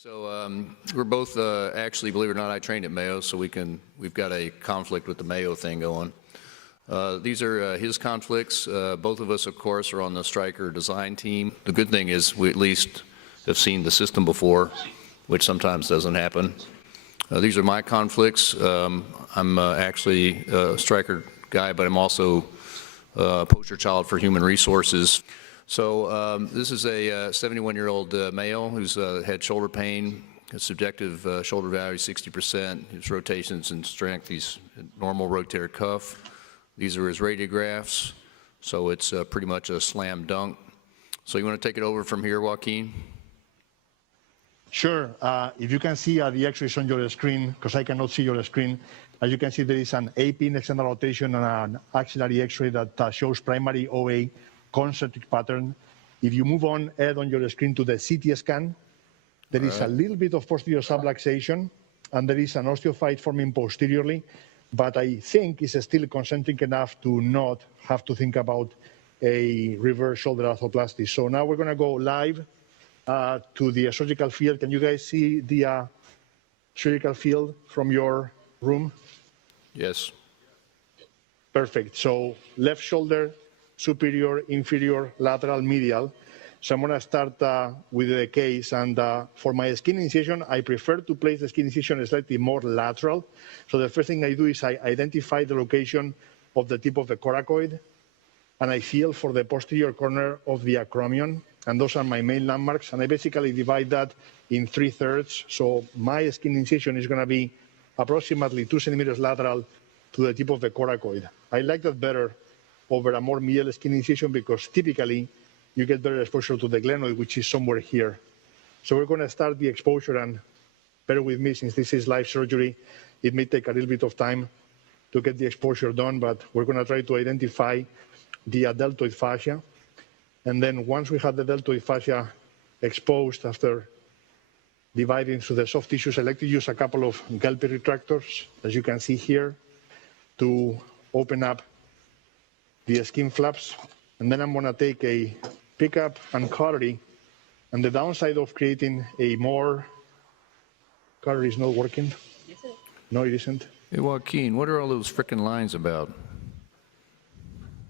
So we're both actually, believe it or not, I trained at Mayo, so we've got a conflict with the Mayo thing going. These are his conflicts. Both of us, of course, are on the Stryker design team. The good thing is we at least have seen the system before, which sometimes doesn't happen. These are my conflicts. I'm actually a Stryker guy, but I'm also a poster child for human resources. So this is a 71-year-old male who's had shoulder pain, his subjective shoulder value 60%, his rotations and strength, he's normal rotator cuff. These are his radiographs, so it's pretty much a slam dunk. So you want to take it over from here, Joaquin? Sure. If you can see the x-rays on your screen, because I cannot see your screen, as you can see, there is an AP external rotation and an axillary x-ray that shows primary OA concentric pattern. If you move on, add on your screen to the CT scan, there is a little bit of posterior subluxation, and there is an osteophyte forming posteriorly, but I think it's still concentric enough to not have to think about a reverse shoulder arthroplasty. So now we're going to go live to the surgical field. Can you guys see the surgical field from your room? Yes. Perfect. So left shoulder, superior, inferior, lateral, medial. So I'm going to start with the case, and for my skin incision, I prefer to place the skin incision slightly more lateral. So the first thing I do is I identify the location of the tip of the coracoid, and I feel for the posterior corner of the acromion, and those are my main landmarks, and I basically divide that in 3/3. So my skin incision is going to be approximately 2 centimeters lateral to the tip of the coracoid. I like that better over a more medial skin incision because typically you get better exposure to the glenoid, which is somewhere here. So we're going to start the exposure, and bear with me since this is live surgery. It may take a little bit of time to get the exposure done, but we're going to try to identify the deltoid fascia. And then once we have the deltoid fascia exposed after dividing through the soft tissues, I like to use a couple of Gelpi retractors, as you can see here, to open up the skin flaps. And then I'm going to take a pickup and cautery. And the downside of creating a more... Cautery is not working? Yes, it is. No, it isn't. Hey, Joaquin, what are all those frickin' lines about?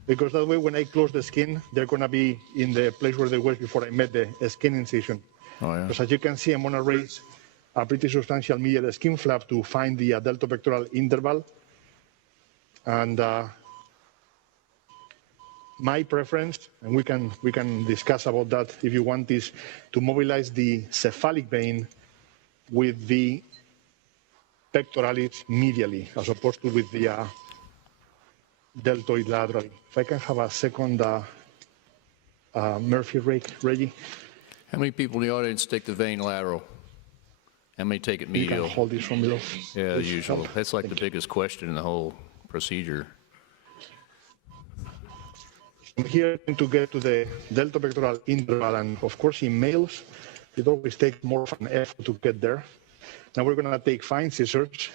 Because that way, when I close the skin, they're going to be in the place where they were before I made the skin incision. Oh, yeah. Because as you can see, I'm going to raise a pretty substantial medial skin flap to find the deltopectoral interval. And my preference, and we can discuss about that if you want, is to mobilize the cephalic vein with the pectoralis medially, as opposed to with the deltoid laterally. If I can have a second Murphy rake, Reggie. How many people in the audience take the vein lateral? How many take it medial? You can hold this from below. Yeah, the usual. That's like the biggest question in the whole procedure. I'm here to get to the deltopectoral interval, and of course in males, it always takes more of an effort to get there. Now we're going to take fine scissors,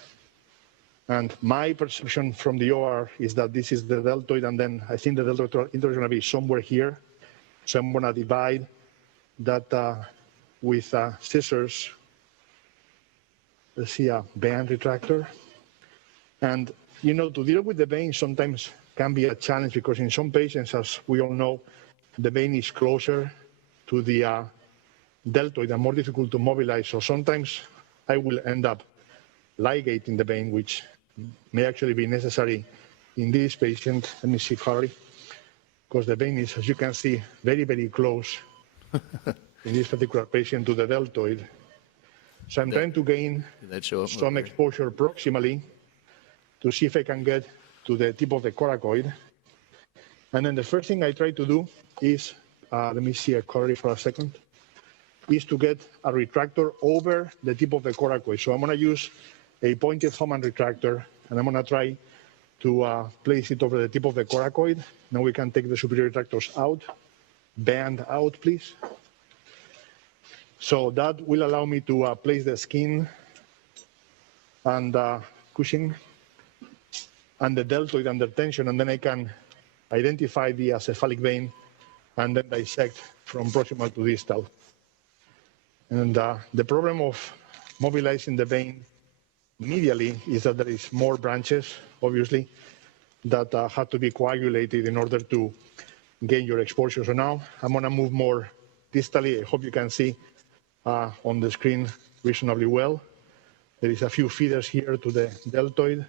and my perception from the OR is that this is the deltoid, and then I think the deltopectoral interval is going to be somewhere here. So I'm going to divide that with scissors. Let's see, a band retractor. And, you know, to deal with the vein sometimes can be a challenge because in some patients, as we all know, the vein is closer to the deltoid and more difficult to mobilize. So sometimes I will end up ligating the vein, which may actually be necessary in this patient. Let me see, Harry, because the vein is, as you can see, very, very close in this particular patient to the deltoid. So I'm trying to gain some exposure proximally to see if I can get to the tip of the coracoid. And then the first thing I try to do is, let me see a cautery for a second, is to get a retractor over the tip of the coracoid. So I'm going to use a pointed Homan retractor, and I'm going to try to place it over the tip of the coracoid. Now we can take the superior retractors out. Band out, please. So that will allow me to place the skin and cushion and the deltoid under tension, and then I can identify the cephalic vein and then dissect from proximal to distal. And the problem of mobilizing the vein medially is that there is more branches, obviously, that have to be coagulated in order to gain your exposure. So now I'm going to move more distally. I hope you can see on the screen reasonably well. There is a few feeders here to the deltoid.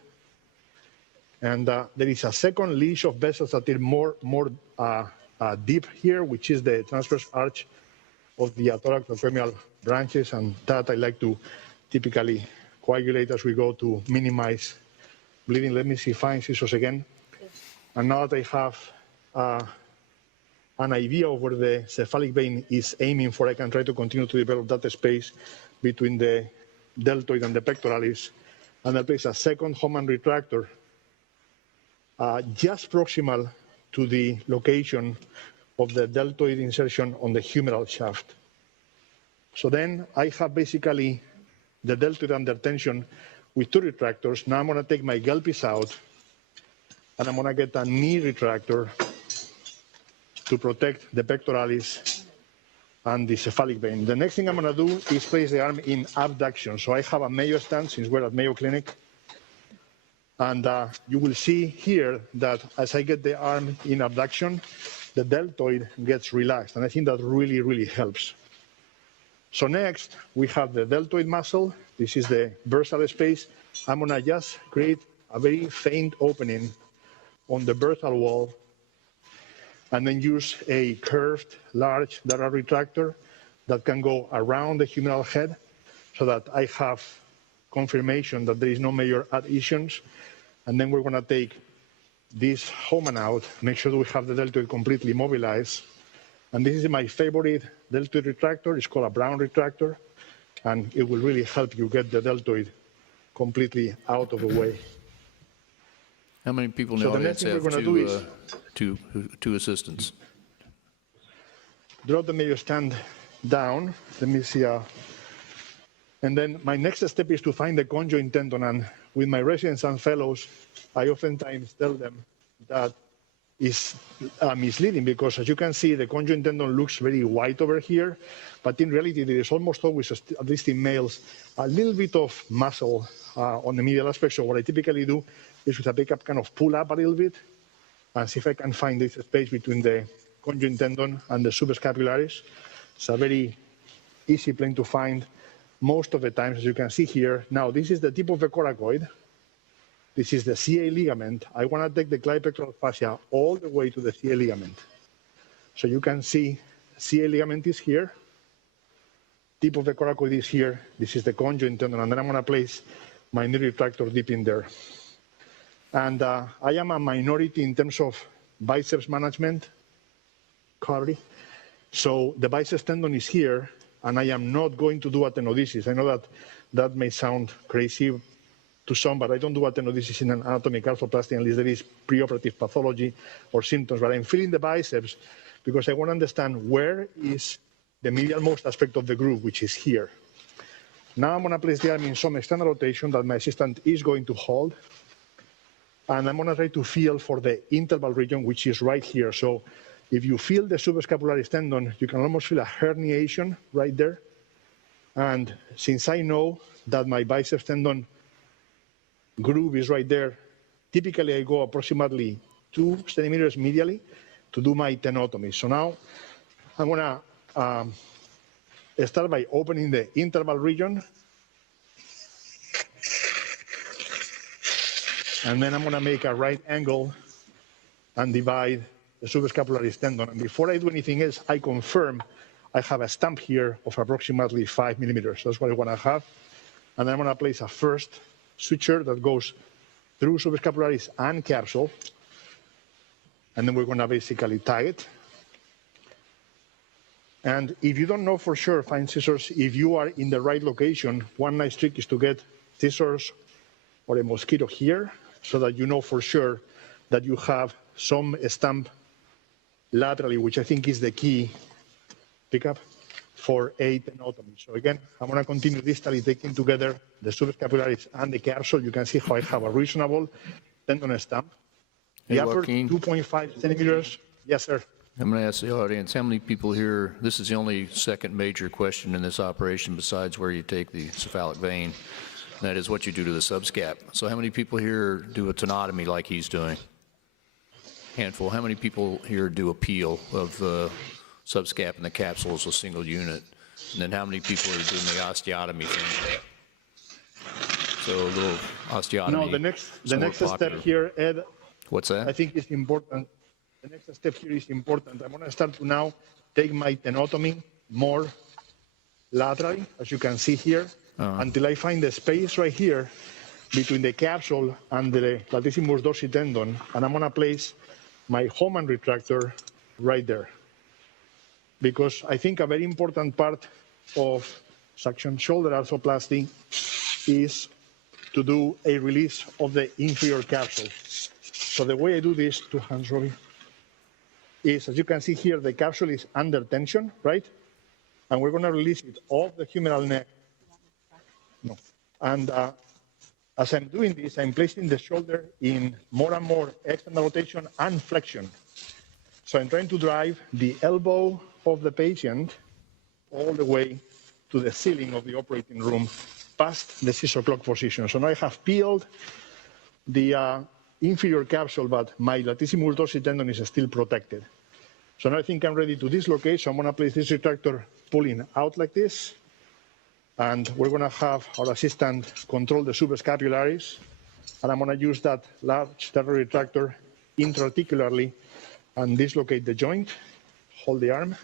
And there is a second leash of vessels that are more deep here, which is the transverse arch of the thoracoacromial branches. And that I like to typically coagulate as we go to minimize bleeding. Let me see fine scissors again. And now that I have an idea of where the cephalic vein is aiming for, I can try to continue to develop that space between the deltoid and the pectoralis. And I'll place a second Hohmann retractor just proximal to the location of the deltoid insertion on the humeral shaft. So then I have basically the deltoid under tension with two retractors. Now I'm going to take my Gelpis out, and I'm going to get a knee retractor to protect the pectoralis and the cephalic vein. The next thing I'm going to do is place the arm in abduction. So I have a Mayo stand, since we're at Mayo Clinic. And you will see here that as I get the arm in abduction, the deltoid gets relaxed. And I think that really, really helps. So next, we have the deltoid muscle. This is the bursal space. I'm going to just create a very faint opening on the bursal wall, and then use a curved, large dara retractor that can go around the humeral head so that I have confirmation that there is no major adhesions. And then we're going to take this Hohmann out, make sure that we have the deltoid completely mobilized. And this is my favorite deltoid retractor. It's called a Brown retractor, and it will really help you get the deltoid completely out of the way. How many people in the audience have two assistants? Drop the Mayo stand down. Let me see. And then my next step is to find the conjoint tendon. And with my residents and fellows, I oftentimes tell them that is misleading, because as you can see, the conjoint tendon looks very white over here, but in reality, there is almost always, at least in males, a little bit of muscle on the medial aspect. So what I typically do is with a pickup kind of pull up a little bit and see if I can find this space between the conjoint tendon and the subscapularis. It's a very easy plane to find most of the times, as you can see here. Now, this is the tip of the coracoid. This is the CA ligament. I want to take the glipectoral fascia all the way to the CA ligament. So you can see CA ligament is here. Tip of the coracoid is here. This is the conjoint tendon. And then I'm going to place my knee retractor deep in there. And I am a minority in terms of biceps management, Carly. So the biceps tendon is here, and I am not going to do adenodesis. I know that that may sound crazy to some, but I don't do adenodesis in an anatomic arthroplasty unless there is preoperative pathology or symptoms. But I'm feeling the biceps because I want to understand where is the medialmost aspect of the groove, which is here. Now I'm going to place the arm in some external rotation that my assistant is going to hold. And I'm going to try to feel for the interval region, which is right here. So if you feel the subscapularis tendon, you can almost feel a herniation right there. And since I know that my biceps tendon groove is right there, typically I go approximately 2 centimeters medially to do my tenotomy. So now I'm going to start by opening the interval region. And then I'm going to make a right angle and divide the subscapularis tendon. And before I do anything else, I confirm I have a stump here of approximately 5 millimeters. That's what I want to have. And then I'm going to place a first suture that goes through subscapularis and capsule. And then we're going to basically tie it. And if you don't know for sure, find scissors. If you are in the right location, one nice trick is to get scissors or a mosquito here so that you know for sure that you have some stump laterally, which I think is the key pickup for a tenotomy. So again, I'm going to continue distally taking together the subscapularis and the capsule. You can see how I have a reasonable tendon stump. Hey, The upper Joaquin. 2.5 centimeters. Yes, sir. I'm going to ask the audience, how many people here, this is the only second major question in this operation besides where you take the cephalic vein, and that is what you do to the subscap. So how many people here do a tenotomy like he's doing? Handful. How many people here do a peel of the subscap and the capsule as a single unit? And then how many people are doing the osteotomy thing? So a little osteotomy. No, the next step here, Ed, What's that? I think is important. The next step here is important. I'm going to start to now take my tenotomy more laterally, as you can see here, until I find the space right here between the capsule and the latissimus dorsi tendon, and I'm going to place my Hohmann retractor right there. Because I think a very important part of suction shoulder arthroplasty is to do a release of the inferior capsule. So the way I do this, two hands, Robbie, is, as you can see here, the capsule is under tension, right? And we're going to release it off the humeral neck. No. And as I'm doing this, I'm placing the shoulder in more and more external rotation and flexion. So I'm trying to drive the elbow of the patient all the way to the ceiling of the operating room, past the scissor clock position. So now I have peeled the inferior capsule, but my latissimus dorsi tendon is still protected. So now I think I'm ready to dislocate. So I'm going to place this retractor pulling out like this. And we're going to have our assistant control the subscapularis. And I'm going to use that large retractor intraarticularly and dislocate the joint, hold the arm.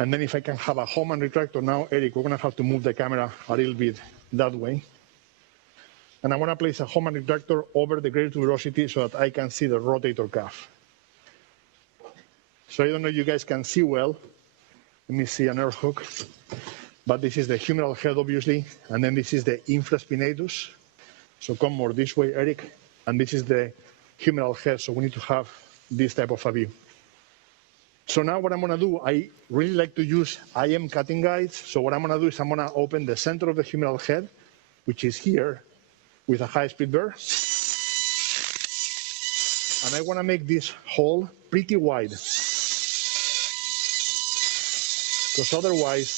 And then if I can have a Hohmann retractor now, Eric, we're going to have to move the camera a little bit that way. And I want to place a Hohmann retractor over the greater tuberosity so that I can see the rotator cuff. So I don't know if you guys can see well. Let me see an earth hook. But this is the humeral head, obviously. And then this is the infraspinatus. So come more this way, Eric. And this is the humeral head. So we need to have this type of a view. So now what I'm going to do, I really like to use IM cutting guides. So what I'm going to do is I'm going to open the center of the humeral head, which is here, with a high-speed burr. And I want to make this hole pretty wide. Because otherwise,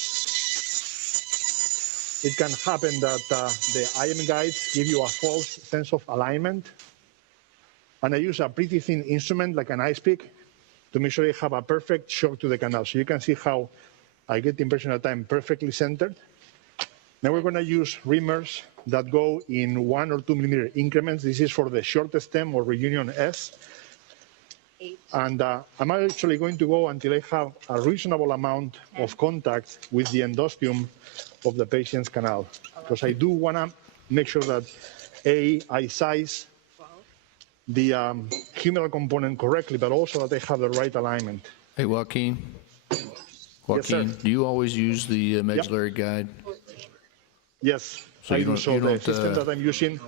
it can happen that the IM guides give you a false sense of alignment. And I use a pretty thin instrument, like an ice pick, to make sure I have a perfect shock to the canal. So you can see how I get the impression that I'm perfectly centered. Now we're going to use reamers that go in 1 or 2 millimeter increments. This is for the shortest stem, or reunion S. And I'm actually going to go until I have a reasonable amount of contact with the endosteum of the patient's canal. Because I do want to make sure that I size the humeral component correctly, but also that they have the right alignment. Hey, Joaquin. Joaquin, Yes, do you always use the medullary guide? Yes, So I you do. don't- So you the don't, system that I'm using,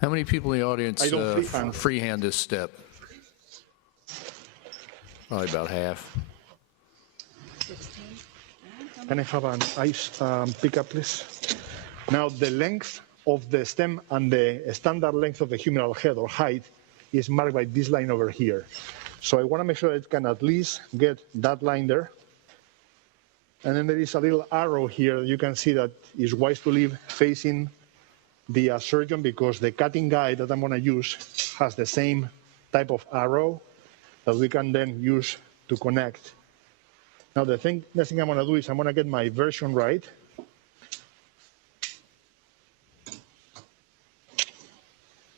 How many people in the audience I don't freehand this step? Probably about half. can I have an ice pickup, please? Now, the length of the stem and the standard length of the humeral head, or height, is marked by this line over here. So I want to make sure it can at least get that line there. And then there is a little arrow here. You can see that it's wise to leave facing the surgeon, because the cutting guide that I'm going to use has the same type of arrow that we can then use to connect. Now, the next thing I'm going to do is I'm going to get my version right.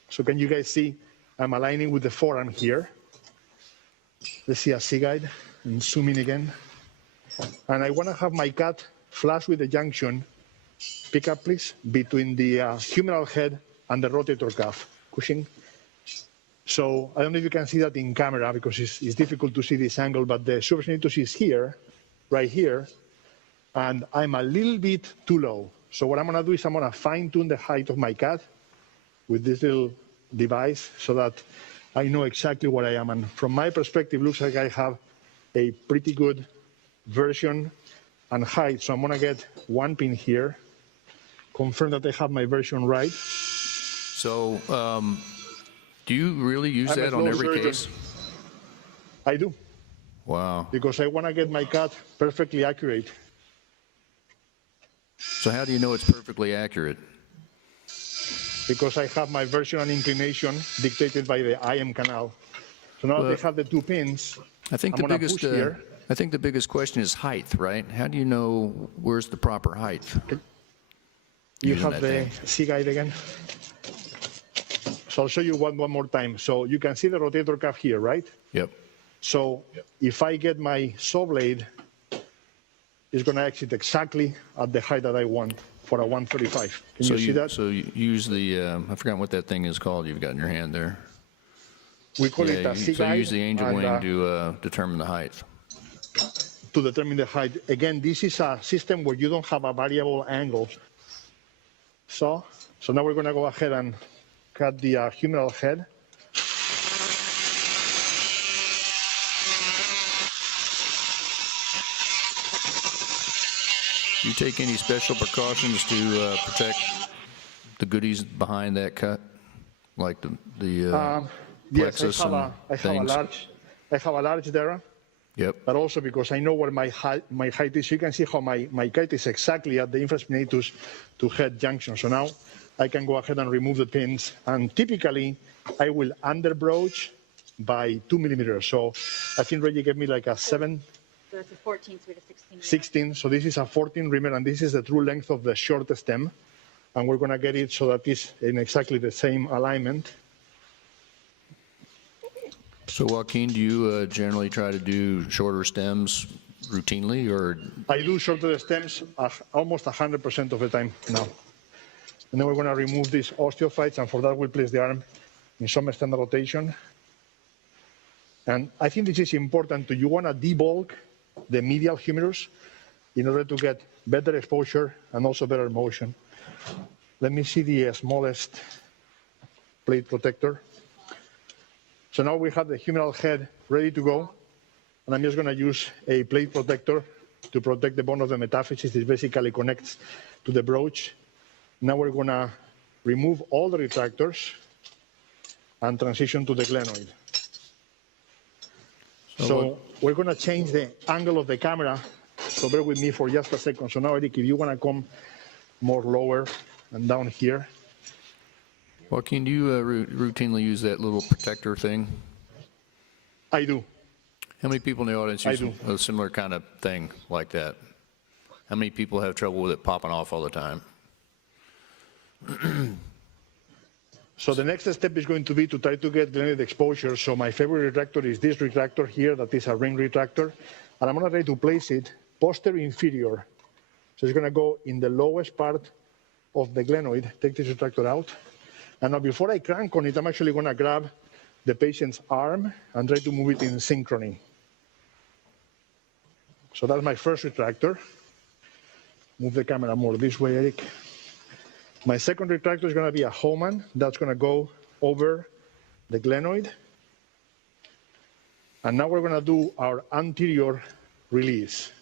So can you guys see I'm aligning with the forearm here? Let's see a C guide and zoom in again. And I want to have my cut flush with the junction, pick up please, between the humeral head and the rotator cuff, Cushing. So I don't know if you can see that in camera because it's difficult to see this angle, but the supraspinatus is here, right here, and I'm a little bit too low. So what I'm going to do is I'm going to fine tune the height of my cut with this little device so that I know exactly what I am. And from my perspective, looks like I have a pretty good version and height. So I'm going to get one pin here, confirm that I have my version right. So do you really use that on every case? I do. Wow. because I want to get my cut perfectly accurate. So how do you know it's perfectly accurate? Because I have my version and inclination dictated by the IM canal. So now that I have the 2 pins, I think I'm the going to biggest push here. I think the biggest question is height, right? How do you know where's the proper height? You using have that the thing? C guide again. So I'll show you one more time. So you can see the rotator cuff here, right? Yep. So if I get my saw blade, it's going to exit exactly at the height that I want for a 135. Can you see that? So you use the, I forgot what that thing is called you've got in your hand there. We call it a C So you guide. use the angel and, wing to determine the height. to determine the height. Again, this is a system where you don't have a variable angle. So now we're going to go ahead and cut the humeral head. Do you take any special precautions to protect the goodies behind that cut, like the Yes, plexus I and have a large there, Yep. but also because I know where my height is. You can see how my cut is exactly at the infraspinatus to head junction. So now I can go ahead and remove the pins. And typically, I will underbroach by 2 millimeters. So I think Reggie gave me like a 7. So it's a 14, so we have 16. 16, so this is a 14 rimmer, and this is the true length of the short stem. And we're going to get it so that it's in exactly the same alignment. So Joaquin, do you generally try to do shorter stems routinely, or? I do shorter stems almost 100% of the time now. And then we're going to remove these osteophytes, and for that we'll place the arm in some standard rotation. And I think this is important too. You want to debulk the medial humerus in order to get better exposure and also better motion. Let me see the smallest plate protector. So now we have the humeral head ready to go, and I'm just going to use a plate protector to protect the bone of the metaphysis. This basically connects to the brooch. Now we're going to remove all the retractors and transition to the glenoid. So we're going to change the angle of the camera. So bear with me for just a second. So now, Eric, if you want to come more lower and down here. Joaquin, do you routinely use that little protector thing? I do. How many people in the audience use a similar kind of thing like that? How many people have trouble with it popping off all the time? So the next step is going to be to try to get glenoid exposure. So my favorite retractor is this retractor here, that is a ring retractor. And I'm going to try to place it posterior inferior. So it's going to go in the lowest part of the glenoid. Take this retractor out. And now before I crank on it, I'm actually going to grab the patient's arm and try to move it in synchrony. So that's my first retractor. Move the camera more this way, Eric. My second retractor is going to be a Homan. That's going to go over the glenoid. And now we're going to do our anterior release.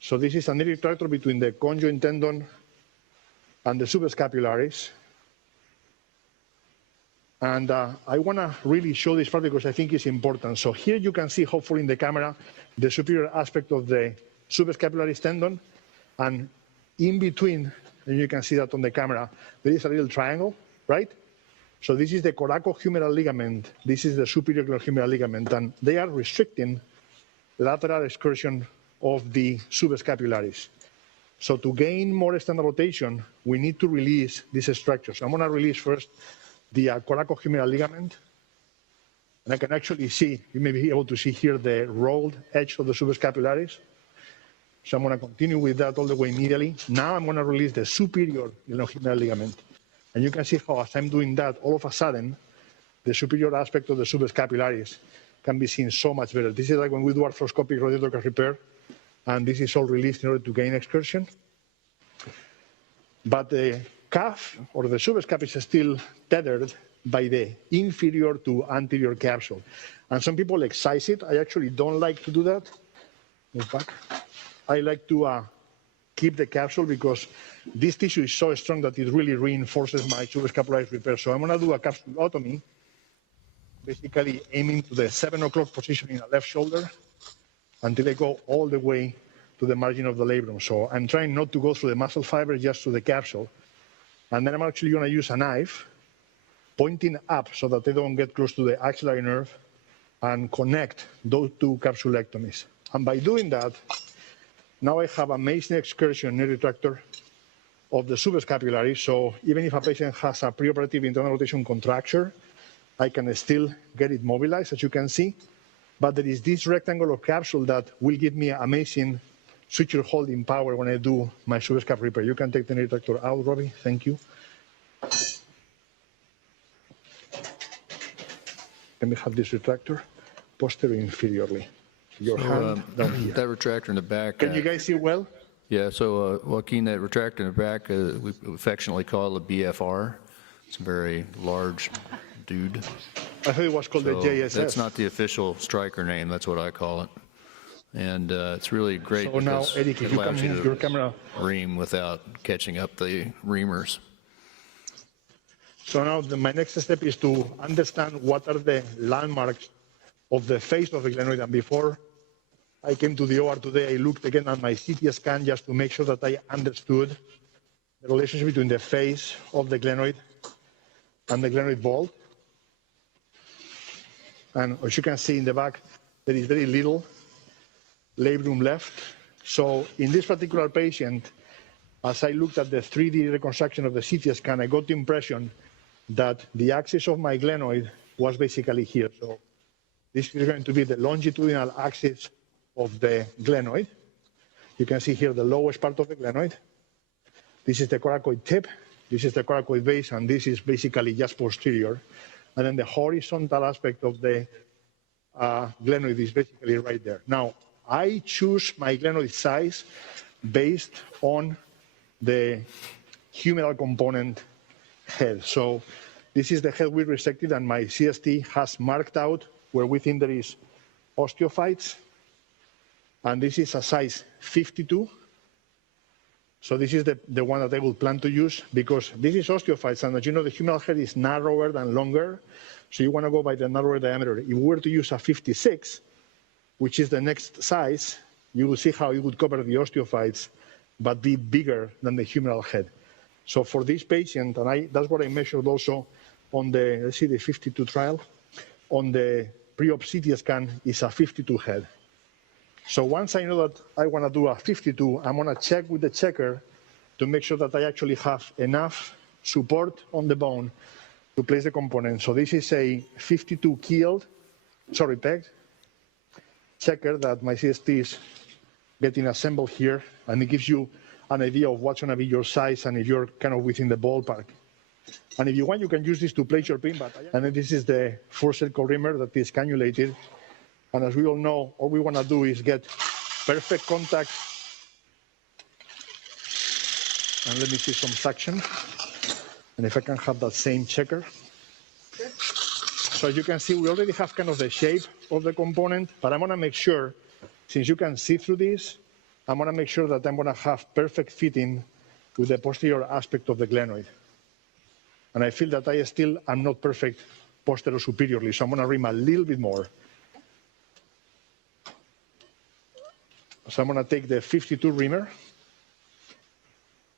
So this is an retractor between the conjoint tendon and the subscapularis. And I want to really show this part because I think it's important. So here you can see, hopefully in the camera, the superior aspect of the subscapularis tendon. And in between, and you can see that on the camera, there is a little triangle, right? So this is the coracohumeral ligament. This is the superior glenohumeral ligament. And they are restricting lateral excursion of the subscapularis. So to gain more standard rotation, we need to release these structures. I'm going to release first the coracohumeral ligament. And I can actually see, you may be able to see here the rolled edge of the subscapularis. So I'm going to continue with that all the way medially. Now I'm going to release the superior glenohumeral ligament. And you can see how as I'm doing that, all of a sudden, the superior aspect of the subscapularis can be seen so much better. This is like when we do arthroscopic rotator cuff repair, and this is all released in order to gain excursion. But the cuff or the subscap is still tethered by the inferior to anterior capsule. And some people excise it. I actually don't like to do that. Move back. I like to keep the capsule because this tissue is so strong that it really reinforces my subscapularis repair. So I'm going to do a capsulotomy, basically aiming to the 7 o'clock position in the left shoulder. until I go all the way to the margin of the labrum. So I'm trying not to go through the muscle fiber, just through the capsule. And then I'm actually going to use a knife pointing up so that they don't get close to the axillary nerve and connect those two capsulectomies. And by doing that, now I have amazing excursion near retractor of the subscapulary. So even if a patient has a preoperative internal rotation contracture, I can still get it mobilized, as you can see. But there is this rectangular capsule that will give me amazing suture holding power when I do my subscap repair. You can take the retractor out, Robbie. Thank you. Let me have this retractor posterior inferiorly. Your hand down here. That retractor in the back. Can you guys see well? Yeah, so Joaquin, that retractor in the back, we affectionately call it a BFR. It's a very large dude. I thought it was called So the JSS. that's not the official striker name, that's what I call it. And it's really great So now, because Eric, if it you can allows you move your to camera. ream without catching up the reamers. So now my next step is to understand what are the landmarks of the face of the glenoid. And before I came to the OR today, I looked again at my CT scan just to make sure that I understood the relationship between the face of the glenoid and the glenoid vault. And as you can see in the back, there is very little labrum left. So in this particular patient, as I looked at the 3D reconstruction of the CT scan, I got the impression that the axis of my glenoid was basically here. So this is going to be the longitudinal axis of the glenoid. You can see here the lowest part of the glenoid. This is the coracoid tip, this is the coracoid base, and this is basically just posterior. And then the horizontal aspect of the glenoid is basically right there. Now, I choose my glenoid size based on the humeral component head. So this is the head we resected, and my CST has marked out where we think there is osteophytes. And this is a size 52. So this is the one that I will plan to use, because this is osteophytes, and as you know, the humeral head is narrower than longer. So you want to go by the narrower diameter. If we were to use a 56, which is the next size, you will see how it would cover the osteophytes, but be bigger than the humeral head. So for this patient, and that's what I measured also on the, let's see, the 52 trial, on the pre-op CT scan is a 52 head. So once I know that I want to do a 52, I'm going to check with the checker to make sure that I actually have enough support on the bone to place the component. So this is a 52 pegged checker that my CST is getting assembled here, and it gives you an idea of what's going to be your size and if you're kind of within the ballpark. And if you want, you can use this to place your pin, and then this is the 4-circle reamer that is cannulated. And as we all know, all we want to do is get perfect contact. And let me see some suction. And if I can have that same checker. So as you can see, we already have kind of the shape of the component, but I'm going to make sure, since you can see through this, I'm going to make sure that I'm going to have perfect fitting with the posterior aspect of the glenoid. And I feel that I still am not perfect posterior superiorly, so I'm going to ream a little bit more. So I'm going to take the 52 reamer,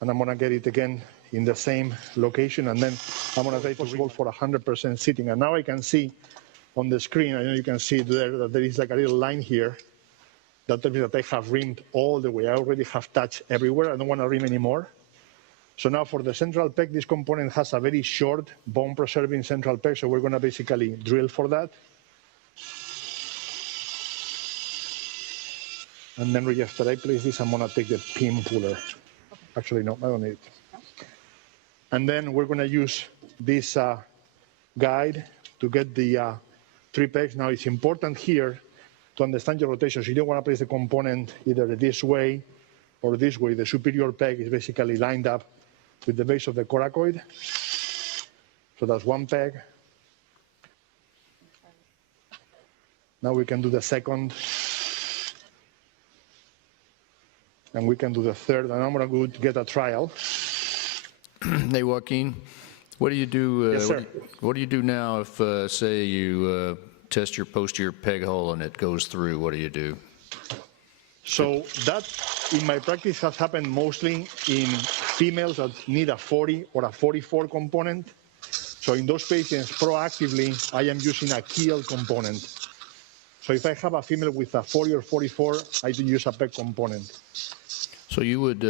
and I'm going to get it again in the same location, and then I'm going to try to roll for 100% sitting. And now I can see on the screen, I know you can see there that there is like a little line here that tells me that I have reamed all the way. I already have touched everywhere. I don't want to ream anymore. So now for the central peg, this component has a very short bone-preserving central peg, so we're going to basically drill for that. And then right after I place this, I'm going to take the pin puller. Actually, no, I don't need it. And then we're going to use this guide to get the 3 pegs. Now, it's important here to understand your rotation. So you don't want to place the component either this way or this way. The superior peg is basically lined up with the base of the coracoid. So that's 1 peg. Now we can do the second. And we can do the third, and I'm going to go to get a trial. Hey, Joaquin, what do you do? Yes, sir. What do you do now if, say, you test your posterior peg hole and it goes through? What do you do? So that, in my practice, has happened mostly in females that need a 40 or a 44 component. So in those patients, proactively, I am using a keel component. So if I have a female with a 40 or 44, I do use a PEG component. So you would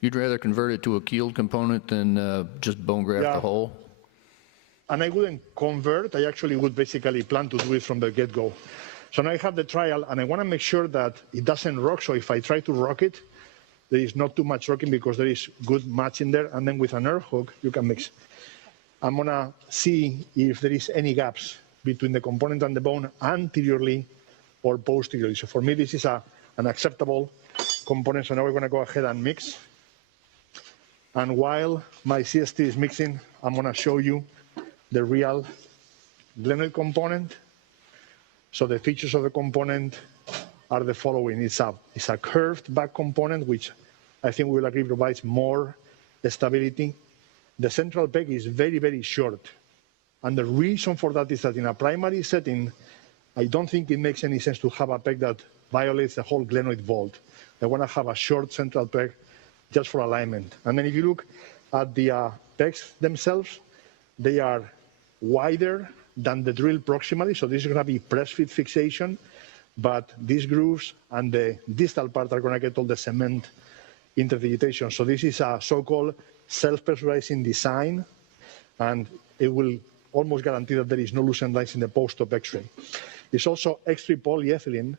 you'd rather convert it to a keeled component than just bone graft the whole? And I wouldn't convert. I actually would basically plan to do it from the get-go. So now I have the trial, and I want to make sure that it doesn't rock. So if I try to rock it, there is not too much rocking because there is good match in there. And then with a nerve hook, you can mix. I'm going to see if there is any gaps between the component and the bone anteriorly or posteriorly. So for me, this is an acceptable component. So now we're going to go ahead and mix. And while my CST is mixing, I'm going to show you the real glenoid component. So the features of the component are the following. It's a curved back component, which I think we will agree provides more stability. The central peg is very, very short. And the reason for that is that in a primary setting, I don't think it makes any sense to have a peg that violates the whole glenoid vault. I want to have a short central peg just for alignment. And then if you look at the pegs themselves, they are wider than the drill proximally, so this is going to be press fit fixation, but these grooves and the distal part are going to get all the cement interdigitation. So this is a so-called self-pressurizing design, and it will almost guarantee that there is no loosened lines in the post-op X-ray. It's also X3 polyethylene,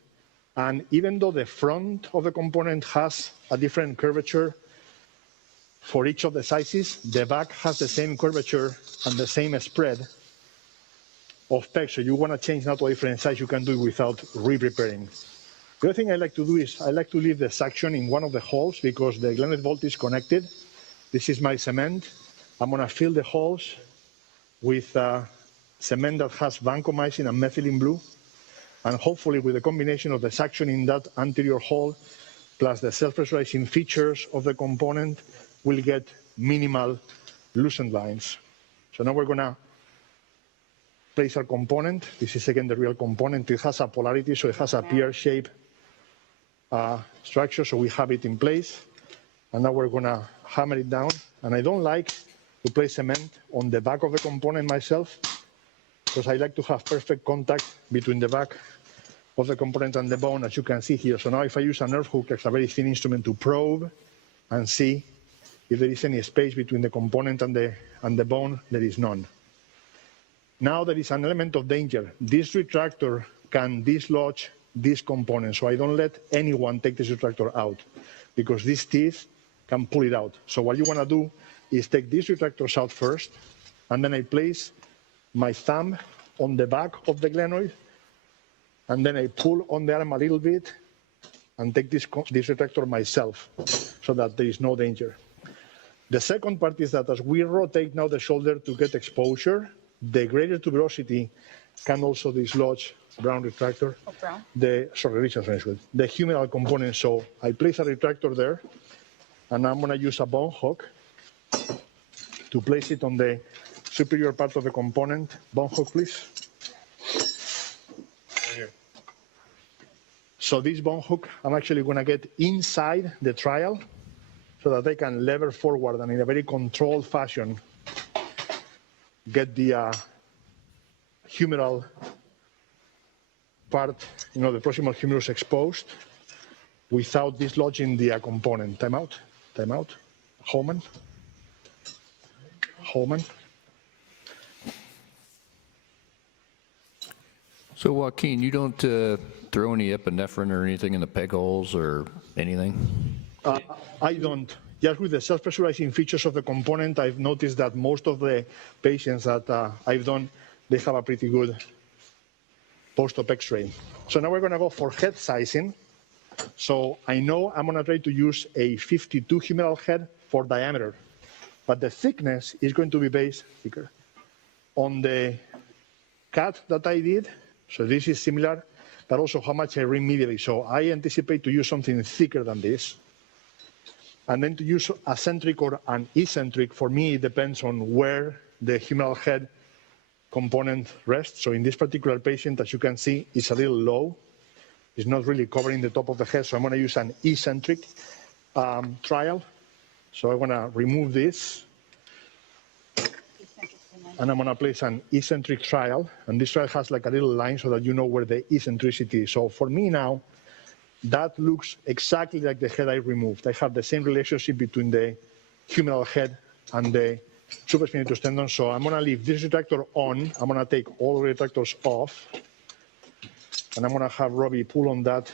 and even though the front of the component has a different curvature for each of the sizes, the back has the same curvature and the same spread of peg. So you want to change now to a different size, you can do it without re-preparing. The other thing I like to do is I like to leave the suction in one of the holes because the glenoid vault is connected. This is my cement. I'm going to fill the holes with cement that has vancomycin and methylene blue. And hopefully with the combination of the suction in that anterior hole plus the self-pressurizing features of the component, we'll get minimal loosened lines. So now we're going to place our component. This is again the real component. It has a polarity, so it has a pear-shaped structure, so we have it in place. And now we're going to hammer it down. And I don't like to place cement on the back of the component myself, because I like to have perfect contact between the back of the component and the bone, as you can see here. So now if I use a nerve hook, it's a very thin instrument to probe and see if there is any space between the component and the bone. There is none. Now there is an element of danger. This retractor can dislodge this component, so I don't let anyone take this retractor out because these teeth can pull it out. So what you want to do is take these retractors out first, and then I place my thumb on the back of the glenoid, and then I pull on the arm a little bit and take this retractor myself so that there is no danger. The second part is that as we rotate now the shoulder to get exposure, the greater tuberosity can also dislodge brown retractor. Oh, brown? The humeral component. So I place a retractor there, and I'm going to use a bone hook to place it on the superior part of the component. Bone hook, please. So this bone hook, I'm actually going to get inside the trial so that I can lever forward and in a very controlled fashion get the humeral part, the proximal humerus exposed without dislodging the component. Time out. Holman. So Joaquin, you don't throw any epinephrine or anything in the peg holes or anything? I don't. Just with the self-pressurizing features of the component, I've noticed that most of the patients that I've done, they have a pretty good post-op X-ray. So now we're going to go for head sizing. So I know I'm going to try to use a 52 humeral head for diameter, but the thickness is going to be based on the cut that I did. So this is similar, but also how much I remedially. So I anticipate to use something thicker than this. And then to use a centric or an eccentric, for me, it depends on where the humeral head component rests. So in this particular patient, as you can see, it's a little low. It's not really covering the top of the head, so I'm going to use an eccentric trial. So I want to remove this, and I'm going to place an eccentric trial. And this trial has like a little line so that you know where the eccentricity is. So for me now, that looks exactly like the head I removed. I have the same relationship between the humeral head and the supraspinatus tendon. So I'm going to leave this retractor on. I'm going to take all the retractors off. And I'm going to have Robbie pull on that.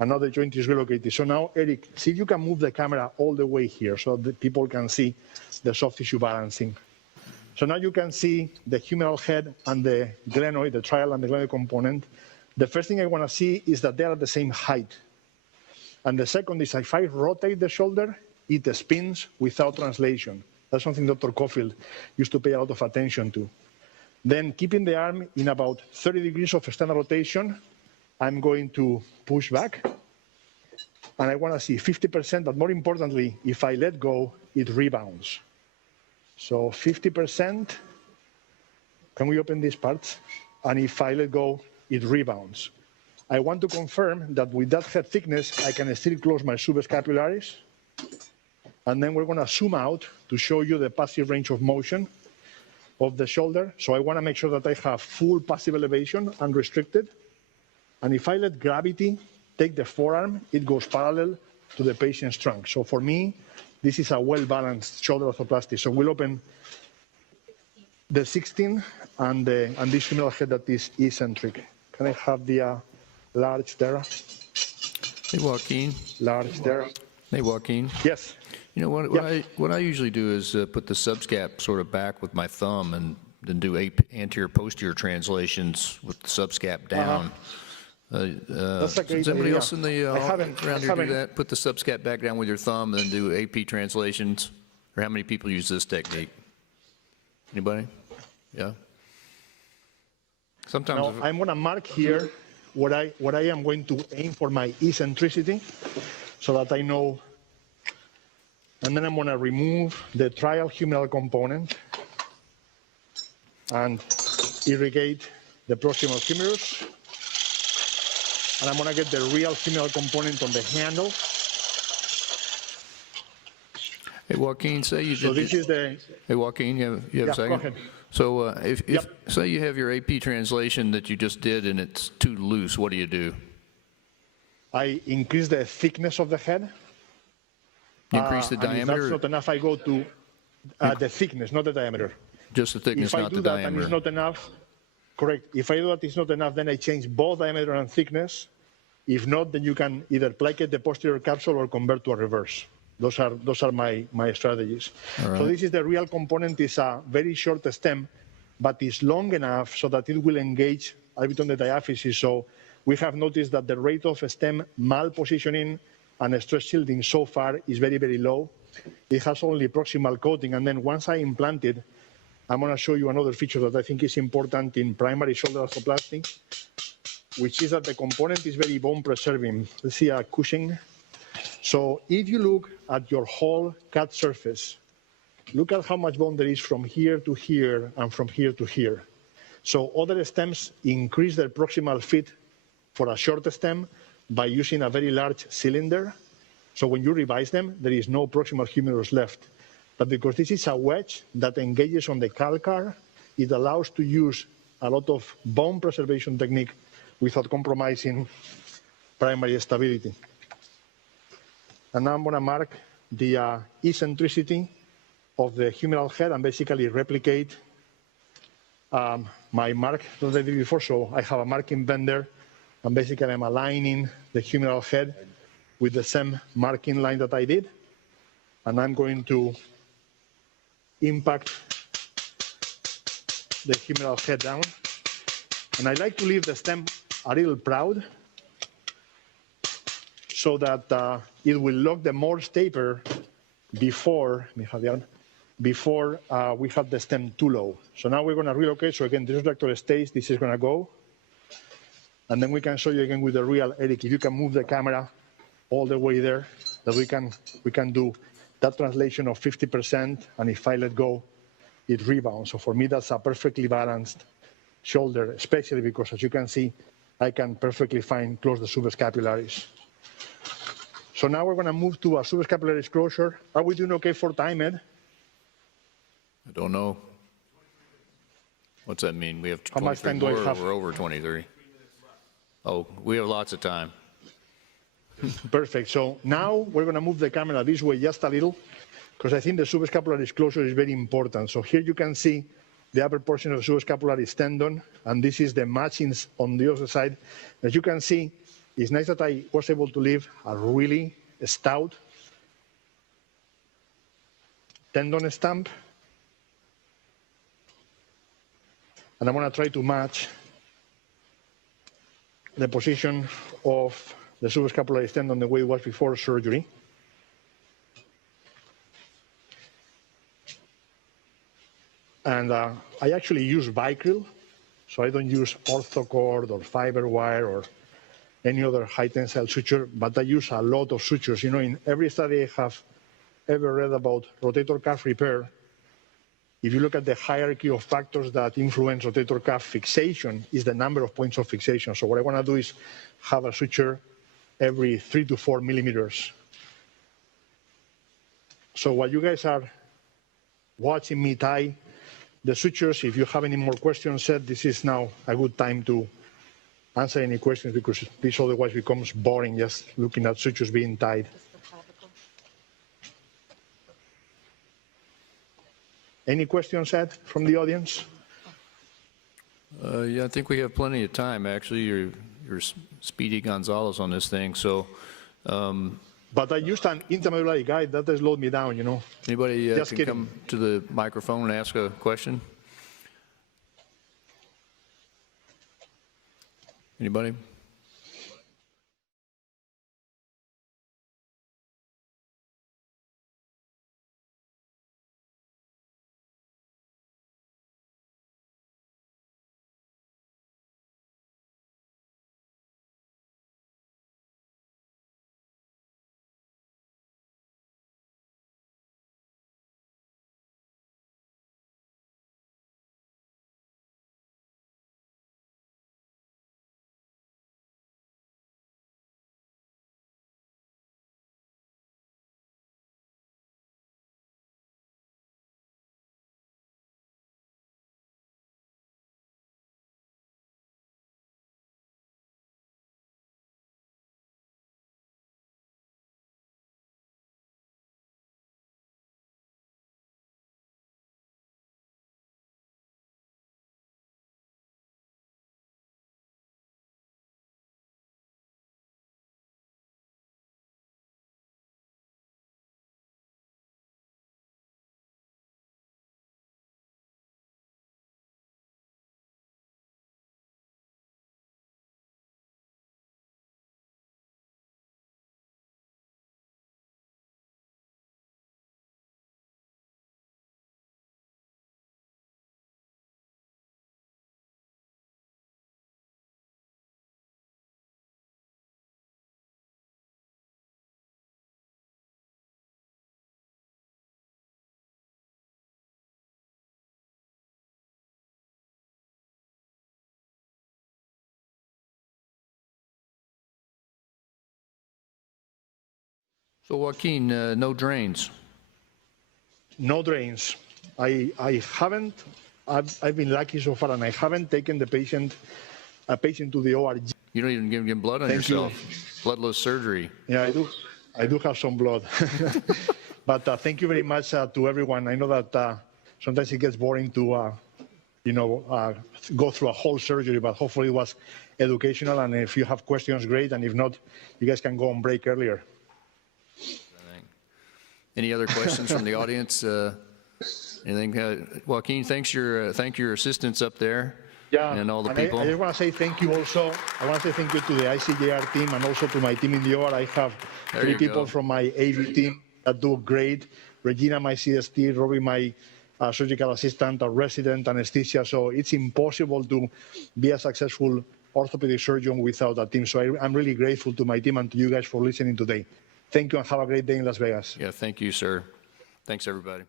Another joint is relocated. So now, Eric, see if you can move the camera all the way here so that people can see the soft tissue balancing. So now you can see the humeral head and the glenoid, the trial and the glenoid component. The first thing I want to see is that they are at the same height. And the second is if I rotate the shoulder, it spins without translation. That's something Dr. Caulfield used to pay a lot of attention to. Then keeping the arm in about 30 degrees of standard rotation, I'm going to push back. And I want to see 50%, but more importantly, if I let go, it rebounds. So 50%, can we open these parts? And if I let go, it rebounds. I want to confirm that with that head thickness, I can still close my subscapularis. And then we're going to zoom out to show you the passive range of motion of the shoulder. So I want to make sure that I have full passive elevation, unrestricted. And if I let gravity take the forearm, it goes parallel to the patient's trunk. So for me, this is a well-balanced shoulder arthroplasty. So we'll open the 16 and this humeral head that is eccentric. Can I have the large there? Hey, Joaquin. Large there. Hey, Joaquin. Yes. You know, what I usually do is put the subscap sort of back with my thumb and then do anterior-posterior translations with the subscap down. That's a great does anybody idea. else in the around here do that? Put the subscap back down with your thumb and then do AP translations? Or how many people use this technique? Anybody? Yeah? Sometimes. Now, I'm going to mark here what I am going to aim for my eccentricity so that I know. And then I'm going to remove the trial humeral component and irrigate the proximal humerus. And I'm going to get the real humeral component on the handle. Hey, Joaquin, say you did. So this is the. Hey, Joaquin, you have a second? Go ahead. So if say you have your AP translation that you just did and it's too loose, what do you do? I increase the thickness of the head. You increase the diameter? And if that's not enough, I go to the thickness, not the diameter. Just the thickness, not the If I do that diameter. and it's not enough, correct. If I do that it's not enough, then I change both diameter and thickness. If not, then you can either placate the posterior capsule or convert to a reverse. Those are my strategies. Right. So this is the real component. Is a very short stem, but it's long enough so that it will engage a bit on the diaphysis. So we have noticed that the rate of stem malpositioning and stress shielding so far is very, very low. It has only proximal coating. And then once I implant it, I'm going to show you another feature that I think is important in primary shoulder arthroplasty, which is that the component is very bone preserving. Let's see a Cushing. So if you look at your whole cut surface, look at how much bone there is from here to here and from here to here. So other stems increase their proximal fit for a short stem by using a very large cylinder. So when you revise them, there is no proximal humerus left. But because this is a wedge that engages on the calcar, it allows to use a lot of bone preservation technique without compromising primary stability. And now I'm going to mark the eccentricity of the humeral head and basically replicate my mark that I did before. So I have a marking bender, and basically I'm aligning the humeral head with the same marking line that I did. And I'm going to impact the humeral head down. And I like to leave the stem a little proud so that it will lock the Morse taper before we have the stem too low. So now we're going to relocate. So again, this retractor stays. This is going to go. And then we can show you again with the real Eric. If you can move the camera all the way there, that we can do that translation of 50. And if I let go, it rebounds. So for me, that's a perfectly balanced shoulder, especially because, as you can see, I can perfectly fine close the subscapularis. So now we're going to move to a subscapularis closure. Are we doing okay for time, Ed? I don't know. What's that mean? We have How much 23 time do I more, or have? we're over 23? Oh, we have lots of time. Perfect. So now we're going to move the camera this way just a little, because I think the subscapularis closure is very important. So here you can see the upper portion of the subscapularis tendon, and this is the matching on the other side. As you can see, it's nice that I was able to leave a really stout tendon stump. And I'm going to try to match the position of the subscapularis tendon the way it was before surgery. And I actually use Vicryl, so I don't use orthocord or fiber wire or any other high tensile suture, but I use a lot of sutures. You know, in every study I have ever read about rotator cuff repair, if you look at the hierarchy of factors that influence rotator cuff fixation, is the number of points of fixation. So what I want to do is have a suture every 3 to 4 millimeters. So while you guys are watching me tie the sutures, if you have any more questions, Seth, this is now a good time to answer any questions, because this otherwise becomes boring just looking at sutures being tied. Any questions, Ed, from the audience? Yeah, I think we have plenty of time, actually. You're Speedy Gonzalez on this thing, so. But I used an intermedullary guide. That has slowed me down, you know. Anybody Just can kidding. come to the microphone and ask a question? Anybody? So Joaquin, no drains. No drains. I haven't. I've been lucky so far, and I haven't taken a patient to the OR. You don't even give blood on Thank you. yourself. Bloodless surgery. Yeah, I do have some blood. But thank you very much to everyone. I know that sometimes it gets boring to, go through a whole surgery, but hopefully it was educational. And if you have questions, great. And if not, you guys can go on break earlier. Any other questions from the audience? Anything? Joaquin, thank your assistants up there. Yeah, and all the and people. I just want to say thank you also. I want to say thank you to the ICJR team and also to my team in the OR. I have There 3 you people go. from my AV team that do great. Regina, my CST, Robbie, my surgical assistant, a resident anesthesia. So it's impossible to be a successful orthopedic surgeon without a team. So I'm really grateful to my team and to you guys for listening today. Thank you and have a great day in Las Vegas. Yeah, thank you, sir. Thanks, everybody.